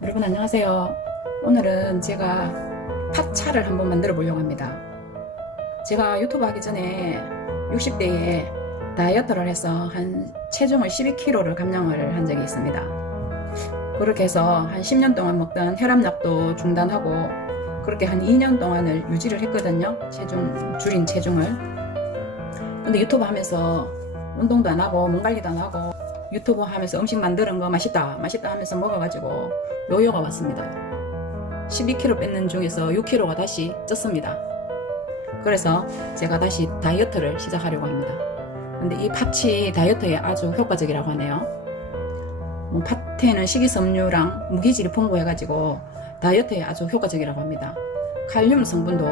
여러분 안녕하세요. 오늘은 제가 팥차를 한번 만들어 보려고 합니다. 제가 유튜브 하기 전에 60대에 다이어트를 해서 한 체중을 12kg를 감량을 한 적이 있습니다. 그렇게 해서 한 10년 동안 먹던 혈압약도 중단하고 그렇게 한 2년 동안을 유지를 했거든요. 체중, 줄인 체중을. 근데 유튜브 하면서 운동도 안 하고 몸 관리도 안 하고 유튜브 하면서 음식 만드는 거 맛있다 맛있다 하면서 먹어가지고 요요가 왔습니다. 12kg 뺏는 중에서 6kg가 다시 쪘습니다. 그래서 제가 다시 다이어트를 시작하려고 합니다. 근데 이 팥이 다이어트에 아주 효과적이라고 하네요. 뭐 팥에는 식이섬유랑 무기질이 풍부해가지고 다이어트에 아주 효과적이라고 합니다. 칼륨 성분도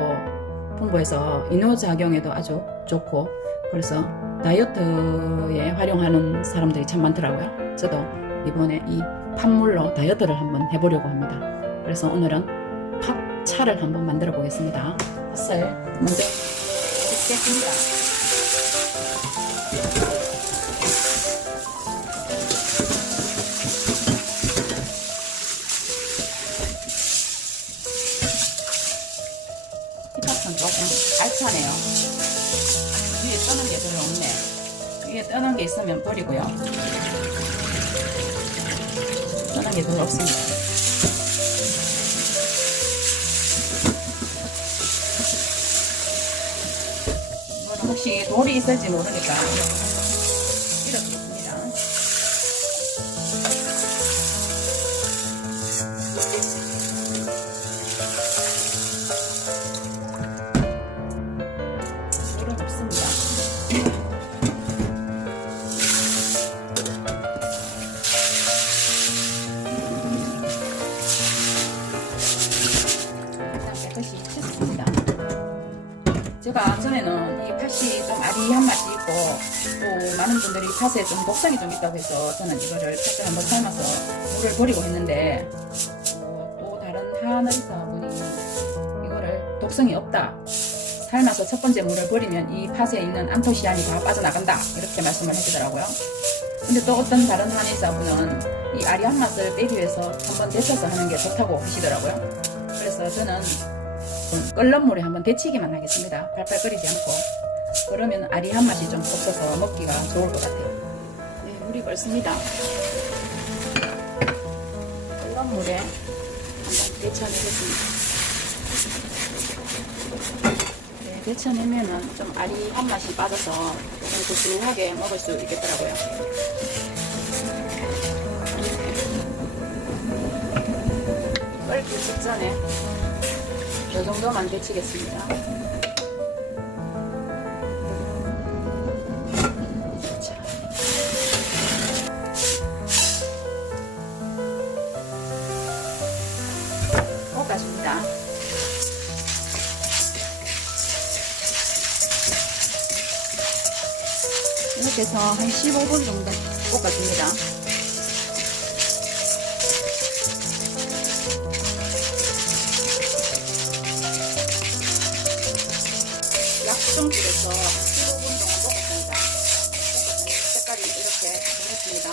풍부해서 이노작용에도 아주 좋고 그래서 다이어트에 활용하는 사람들이 참 많더라고요. 저도 이번에 이 팥물로 다이어트를 한번 해보려고 합니다. 그래서 오늘은 팥차를 한번 만들어 보겠습니다. 팥을 먼저 씻겠습니다. 위에 떠는 게 별로 없네. 위에 떠는 게 있으면 버리고요. 떠는 게 별로 없습니다. 혹시 돌이 있을지 모르니까 전에는 이 팥이 좀 아리한 맛이 있고 또 많은 분들이 팥에 좀 독성이 좀 있다고 해서 저는 이거를 팥을 한번 삶아서 물을 버리고 했는데 어, 또 다른 한 의사분이 이거를 독성이 없다. 삶아서 첫 번째 물을 버리면 이 팥에 있는 안토시안이 다 빠져나간다. 이렇게 말씀을 해주더라고요. 근데 또 어떤 다른 한의사분은 이 아리한 맛을 빼기 위해서 한번 데쳐서 하는 게 좋다고 하시더라고요. 그래서 저는 좀 끓는 물에 한번 데치기만 하겠습니다. 팔팔 끓이지 않고. 그러면 아리한 맛이 좀 없어서 먹기가 좋을 것 같아요. 네, 물이 끓습니다. 끓는 물에 한번 데쳐내겠습니다. 네, 데쳐내면은 좀 아리한 맛이 빠져서 조금 구수하게 먹을 수 있겠더라고요. 끓기 직전에 이 정도만 데치겠습니다. 자. 볶아줍니다. 이렇게 해서 한 15분 정도 볶아줍니다. 약종실에서 15분 동안 볶았습니다. 색깔이 이렇게 변했습니다.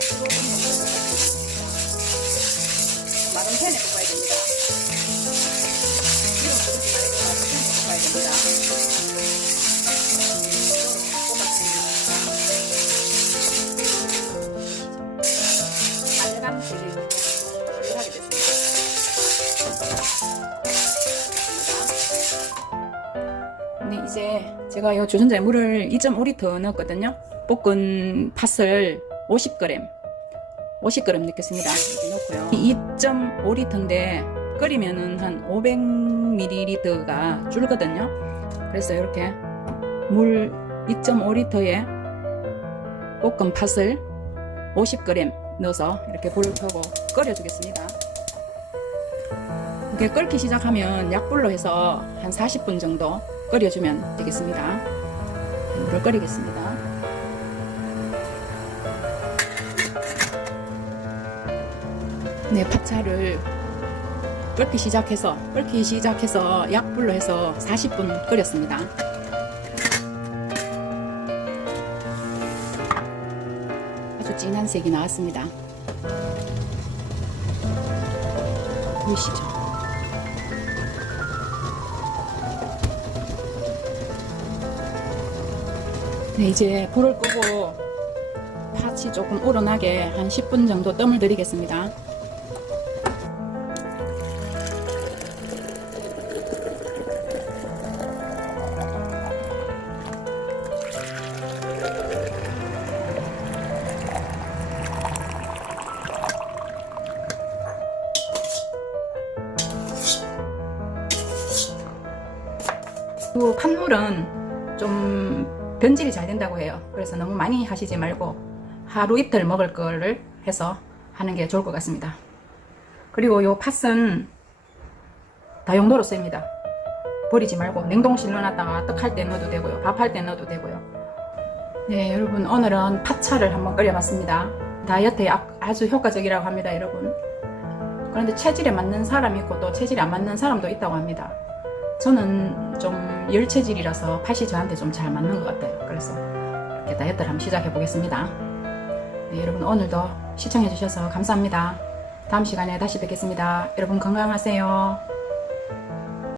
15분 정도. 마른 팬에 볶아야 됩니다. 팬에 볶아야 됩니다. 제 제가 이 주전자에 물을 2.5리터 넣었거든요. 볶은 팥을 50g, 50g 넣겠습니다. 넣고요. 2.5리터인데 끓이면은 한 500ml가 줄거든요. 그래서 이렇게 물 2.5리터에 볶은 팥을 50g 넣어서 이렇게 불을 켜고 끓여주겠습니다. 이게 끓기 시작하면 약불로 해서 한 40분 정도 끓여주면 되겠습니다. 물을 끓이겠습니다. 네, 팥차를 끓기 시작해서 끓기 시작해서 약불로 해서 40분 끓였습니다. 아주 진한 색이 나왔습니다. 보이시죠? 네, 이제 불을 끄고 팥이 조금 우러나게 한 10분 정도 뜸을 들이겠습니다. 그 팥물은 좀 변질이 잘 된다고 해요. 그래서 너무 많이 하시지 말고 하루 이틀 먹을 거를 해서 하는 게 좋을 것 같습니다. 그리고 요 팥은 다용도로 씁니다. 버리지 말고 냉동실 넣어놨다가 떡할 때 넣어도 되고요. 밥할 때 넣어도 되고요. 네, 여러분 오늘은 팥차를 한번 끓여봤습니다. 다이어트에 아- 아주 효과적이라고 합니다, 여러분. 그런데 체질에 맞는 사람이 있고 또 체질에 안 맞는 사람도 있다고 합니다. 저는 좀 열체질이라서 팥이 저한테 좀 잘 맞는 것 같아요. 그래서 이렇게 다이어트를 한번 시작해 보겠습니다. 네, 여러분 오늘도 시청해 주셔서 감사합니다. 다음 시간에 다시 뵙겠습니다. 여러분 건강하세요.